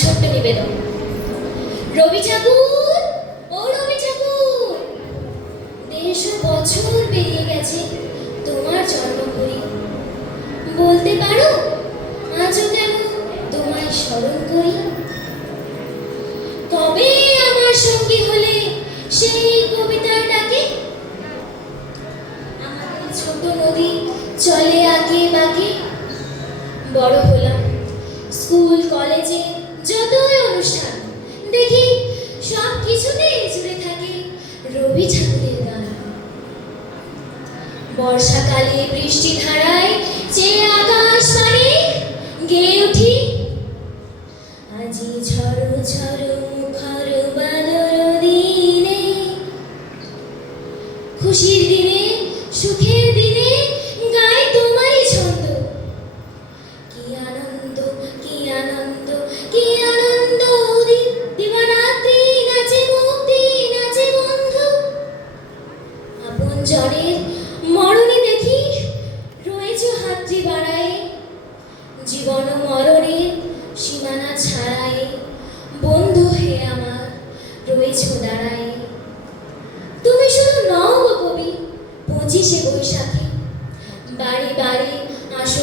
ছোট্ট নিবেদন। রবি ঠাকুর, ও রবি ঠাকুর দেড়শো বছর পেরিয়ে গেছে তোমার জন্মভূমি। বলতে পারো, আজও কেন তোমায় স্মরণ করি। কবে আমার সঙ্গী হলে সেই আমাদের ছোট নদী চলে আগে বাকে। বড় হলাম স্কুল, কলেজে বর্ষাকালে বৃষ্টি ধারায় চেয়ে আকাশ পানে গেয়ে উঠি। আজি ঝড় ঝড় মুখর বাদর দিনে, খুশির দিনে, সুখের দিনে গাই তোমারই ছন্দ। কি আনন্দ কি আনন্দ কি আনন্দ দিবারাত্রি নাচে মুক্তি নাচে বন্ধু। আপন জনের জীবন মরণের সীমানা ছাড়াই। বন্ধু হে আমার, রয়েছ দাঁড়ায় তুমি শুধু নও কবি, পঁচিশে বৈশাখে। বাড়ি বাড়ি আসো